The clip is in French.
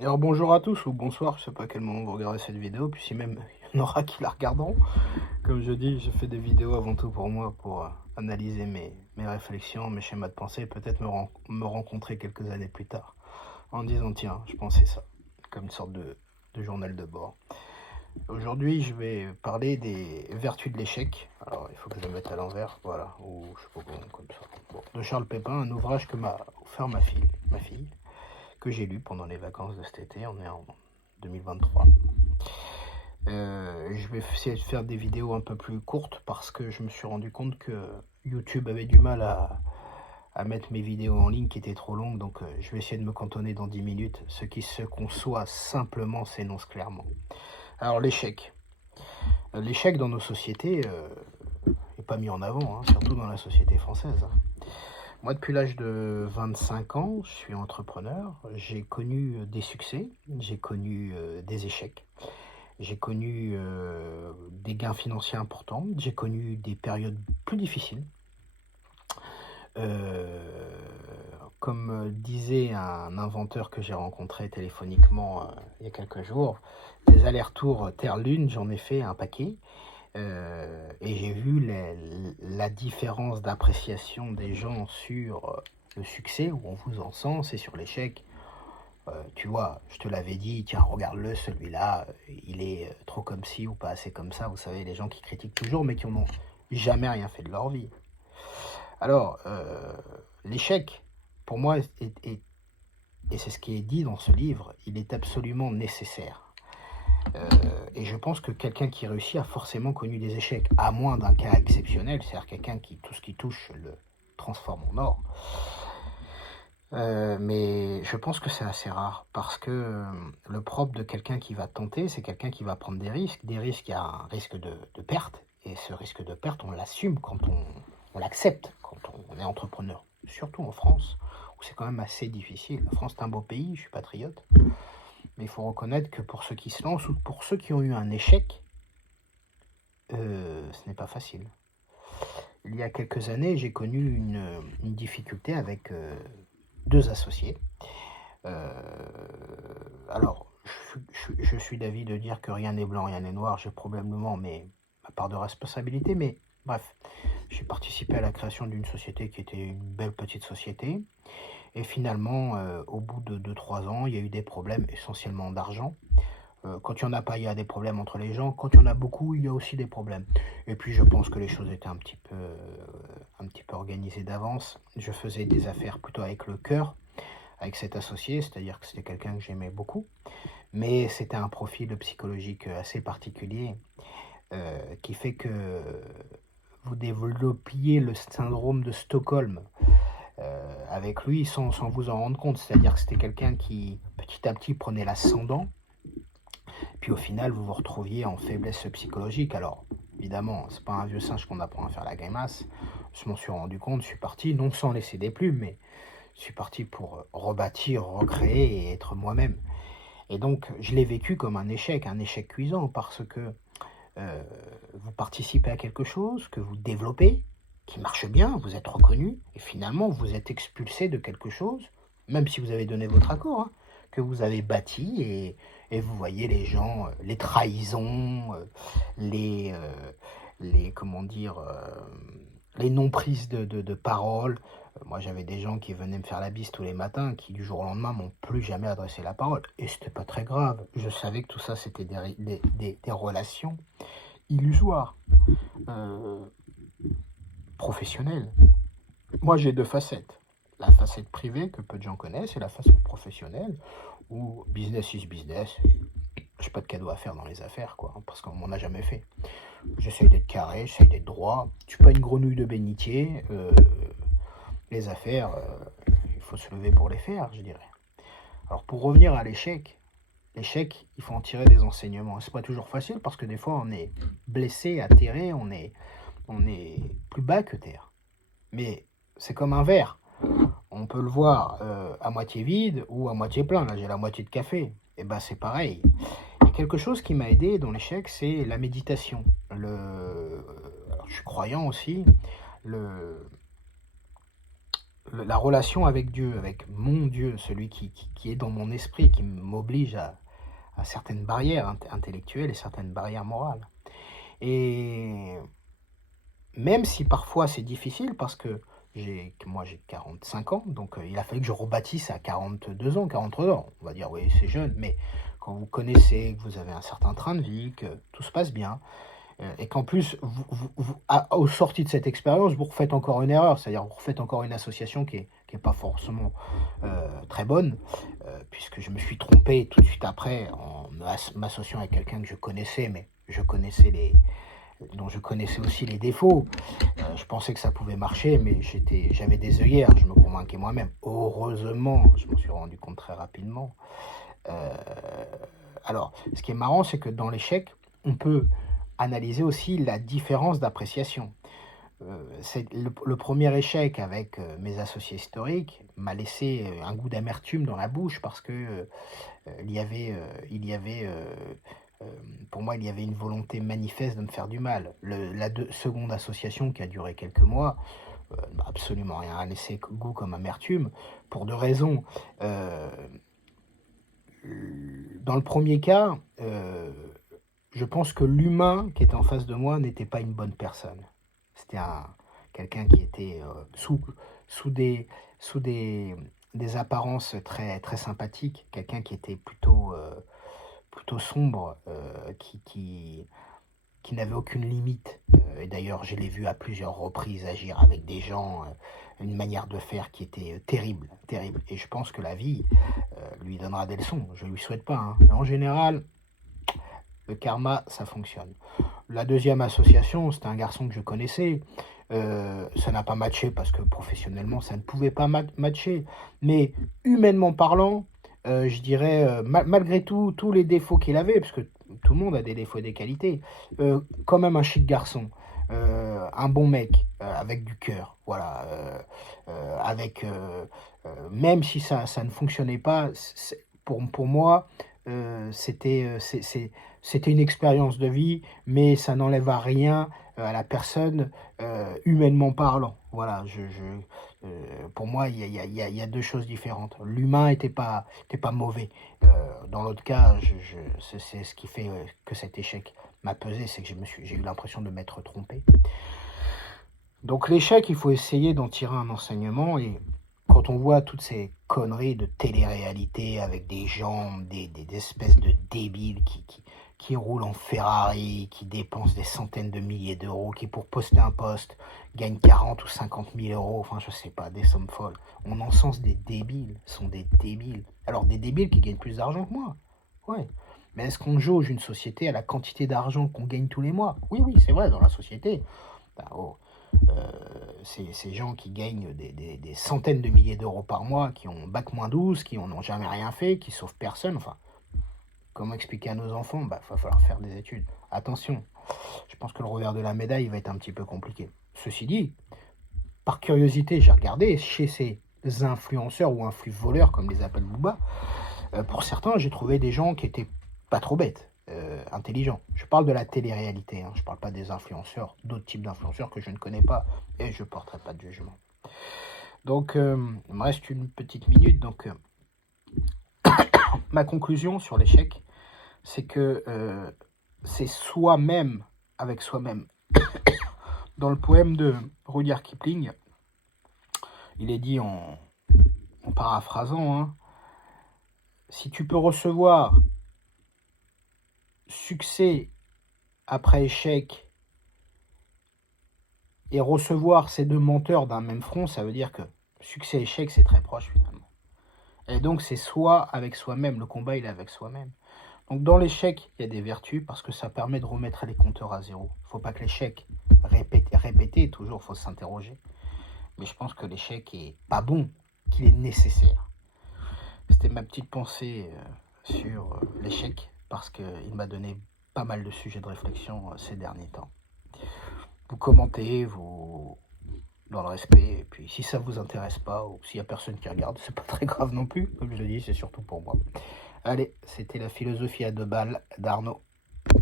Alors bonjour à tous ou bonsoir, je sais pas à quel moment vous regardez cette vidéo, puis si même il y en aura qui la regarderont. Comme je dis, je fais des vidéos avant tout pour moi, pour analyser mes réflexions, mes schémas de pensée, et peut-être me rencontrer quelques années plus tard, en disant tiens, je pensais ça, comme une sorte de journal de bord. Aujourd'hui, je vais parler des vertus de l'échec. Alors, il faut que je le mette à l'envers, voilà, ou je sais pas comment, comme ça. Bon, de Charles Pépin, un ouvrage que m'a offert ma fille, que j'ai lu pendant les vacances de cet été, on est en 2023. Je vais essayer de faire des vidéos un peu plus courtes parce que je me suis rendu compte que YouTube avait du mal à mettre mes vidéos en ligne qui étaient trop longues, donc je vais essayer de me cantonner dans 10 minutes. Ce qui se conçoit simplement s'énonce clairement. Alors l'échec. L'échec dans nos sociétés n'est pas mis en avant, hein, surtout dans la société française. Moi, depuis l'âge de 25 ans, je suis entrepreneur. J'ai connu des succès, j'ai connu des échecs. J'ai connu des gains financiers importants, j'ai connu des périodes plus difficiles. Euh, Comme disait un inventeur que j'ai rencontré téléphoniquement il y a quelques jours, des allers-retours Terre-Lune, j'en ai fait un paquet. Et j'ai vu la différence d'appréciation des gens sur le succès, où on vous encense, et sur l'échec. Tu vois, je te l'avais dit, tiens, regarde-le, celui-là, il est trop comme ci ou pas assez comme ça. Vous savez, les gens qui critiquent toujours, mais qui n'ont jamais rien fait de leur vie. Alors, l'échec, pour moi, et c'est ce qui est dit dans ce livre, il est absolument nécessaire. Euh, et je pense que quelqu'un qui réussit a forcément connu des échecs, à moins d'un cas exceptionnel, c'est-à-dire quelqu'un qui, tout ce qui touche, le transforme en or. Mais je pense que c'est assez rare parce que le propre de quelqu'un qui va tenter, c'est quelqu'un qui va prendre des risques. Des risques, il y a un risque de perte. Et ce risque de perte, on l'assume quand on l'accepte, quand on est entrepreneur. Surtout en France, où c'est quand même assez difficile. La France, c'est un beau pays, je suis patriote. Mais il faut reconnaître que pour ceux qui se lancent ou pour ceux qui ont eu un échec, ce n'est pas facile. Il y a quelques années, j'ai connu une difficulté avec deux associés. Euh, alors, je suis d'avis de dire que rien n'est blanc, rien n'est noir. J'ai probablement ma part de responsabilité, mais bref, j'ai participé à la création d'une société qui était une belle petite société. Et finalement, au bout de 2-3 ans, il y a eu des problèmes essentiellement d'argent. Quand il n'y en a pas, il y a des problèmes entre les gens. Quand il y en a beaucoup, il y a aussi des problèmes. Et puis, je pense que les choses étaient un petit peu organisées d'avance. Je faisais des affaires plutôt avec le cœur, avec cet associé, c'est-à-dire que c'était quelqu'un que j'aimais beaucoup. Mais c'était un profil psychologique assez particulier qui fait que vous développiez le syndrome de Stockholm avec lui sans vous en rendre compte. C'est-à-dire que c'était quelqu'un qui petit à petit prenait l'ascendant, puis au final vous vous retrouviez en faiblesse psychologique. Alors évidemment, c'est pas un vieux singe qu'on apprend à faire la grimace. Je m'en suis rendu compte, je suis parti, non sans laisser des plumes, mais je suis parti pour rebâtir, recréer et être moi-même. Et donc, je l'ai vécu comme un échec cuisant, parce que euh, vous participez à quelque chose que vous développez, qui marche bien, vous êtes reconnu, et finalement, vous êtes expulsé de quelque chose, même si vous avez donné votre accord, hein, que vous avez bâti, et vous voyez les gens, les trahisons, comment dire, les non-prises de parole. Moi, j'avais des gens qui venaient me faire la bise tous les matins, qui du jour au lendemain m'ont plus jamais adressé la parole. Et c'était pas très grave. Je savais que tout ça, c'était des relations illusoires, euh, professionnelles. Moi, j'ai deux facettes. La facette privée, que peu de gens connaissent, et la facette professionnelle, où business is business. J'ai pas de cadeau à faire dans les affaires, quoi, hein, parce qu'on m'en a jamais fait. J'essaye d'être carré, j'essaye d'être droit. Je suis pas une grenouille de bénitier. Les affaires, il faut se lever pour les faire, je dirais. Alors pour revenir à l'échec, il faut en tirer des enseignements. C'est pas toujours facile parce que des fois on est blessé, atterré, on est plus bas que terre. Mais c'est comme un verre. On peut le voir à moitié vide ou à moitié plein. Là j'ai la moitié de café. Et ben c'est pareil. Il y a quelque chose qui m'a aidé dans l'échec, c'est la méditation. Alors, je suis croyant aussi. Le, la relation avec Dieu, avec mon Dieu, celui qui est dans mon esprit, qui m'oblige à certaines barrières intellectuelles et certaines barrières morales. Et même si parfois c'est difficile parce que moi j'ai 45 ans, donc il a fallu que je rebâtisse à 42 ans, 43 ans. On va dire oui, c'est jeune, mais quand vous connaissez, que vous avez un certain train de vie, que tout se passe bien, et qu'en plus, au sorti de cette expérience, vous refaites encore une erreur, c'est-à-dire vous refaites encore une association qui est pas forcément très bonne, puisque je me suis trompé tout de suite après en m'associant avec quelqu'un que je connaissais, mais dont je connaissais aussi les défauts. Je pensais que ça pouvait marcher, mais j'avais des œillères, je me convainquais moi-même. Heureusement, je m'en suis rendu compte très rapidement. Euh, alors, ce qui est marrant, c'est que dans l'échec, on peut analyser aussi la différence d'appréciation. C'est le premier échec avec mes associés historiques m'a laissé un goût d'amertume dans la bouche parce que pour moi, il y avait une volonté manifeste de me faire du mal. La seconde association qui a duré quelques mois n'a absolument rien laissé goût comme amertume pour deux raisons. Dans le premier cas, je pense que l'humain qui était en face de moi n'était pas une bonne personne. C'était quelqu'un qui était sous des apparences très, très sympathiques, quelqu'un qui était plutôt sombre, qui n'avait aucune limite. Et d'ailleurs, je l'ai vu à plusieurs reprises agir avec des gens, une manière de faire qui était terrible, terrible. Et je pense que la vie lui donnera des leçons. Je ne lui souhaite pas, hein. Mais en général, le karma, ça fonctionne. La deuxième association, c'était un garçon que je connaissais. Ça n'a pas matché parce que professionnellement, ça ne pouvait pas matcher. Mais humainement parlant, je dirais, malgré tout, tous les défauts qu'il avait, parce que tout le monde a des défauts et des qualités, quand même un chic garçon, un bon mec, avec du cœur, voilà, même si ça ne fonctionnait pas, pour moi, c'était une expérience de vie, mais ça n'enlève à rien à la personne, humainement parlant. Voilà, pour moi, il y a deux choses différentes. L'humain était pas mauvais. Dans l'autre cas, c'est ce qui fait que cet échec m'a pesé, c'est que j'ai eu l'impression de m'être trompé. Donc l'échec, il faut essayer d'en tirer un enseignement. Et quand on voit toutes ces conneries de télé-réalité avec des gens, des espèces de débiles qui roulent en Ferrari, qui dépensent des centaines de milliers d'euros, qui pour poster un post gagnent 40 ou 50 000 euros, enfin je sais pas, des sommes folles. On encense des débiles, sont des débiles. Alors des débiles qui gagnent plus d'argent que moi, ouais. Mais est-ce qu'on jauge une société à la quantité d'argent qu'on gagne tous les mois? Oui, oui, c'est vrai, dans la société. Ben, oh, ces gens qui gagnent des centaines de milliers d'euros par mois, qui ont bac-12, qui n'ont jamais rien fait, qui sauvent personne, enfin, comment expliquer à nos enfants? Bah, va falloir faire des études. Attention, je pense que le revers de la médaille va être un petit peu compliqué. Ceci dit, par curiosité, j'ai regardé chez ces influenceurs ou influ-voleurs, comme les appelle Booba, pour certains, j'ai trouvé des gens qui étaient pas trop bêtes. Intelligents. Je parle de la télé-réalité, hein. Je parle pas des influenceurs, d'autres types d'influenceurs que je ne connais pas et je porterai pas de jugement. Donc, il me reste une petite minute. Donc, ma conclusion sur l'échec, c'est que c'est soi-même avec soi-même. Dans le poème de Rudyard Kipling, il est dit en paraphrasant, hein, si tu peux recevoir succès après échec et recevoir ces deux menteurs d'un même front, ça veut dire que succès et échec, c'est très proche finalement. Et donc c'est soi avec soi-même, le combat il est avec soi-même. Donc dans l'échec, il y a des vertus parce que ça permet de remettre les compteurs à zéro. Il ne faut pas que l'échec, répéter toujours, il faut s'interroger. Mais je pense que l'échec est pas bon, qu'il est nécessaire. C'était ma petite pensée sur l'échec parce qu'il m'a donné pas mal de sujets de réflexion ces derniers temps. Vous commentez, vous dans le respect, et puis si ça vous intéresse pas, ou s'il y a personne qui regarde, c'est pas très grave non plus, comme je le dis, c'est surtout pour moi. Allez, c'était la philosophie à deux balles d'Arnaud.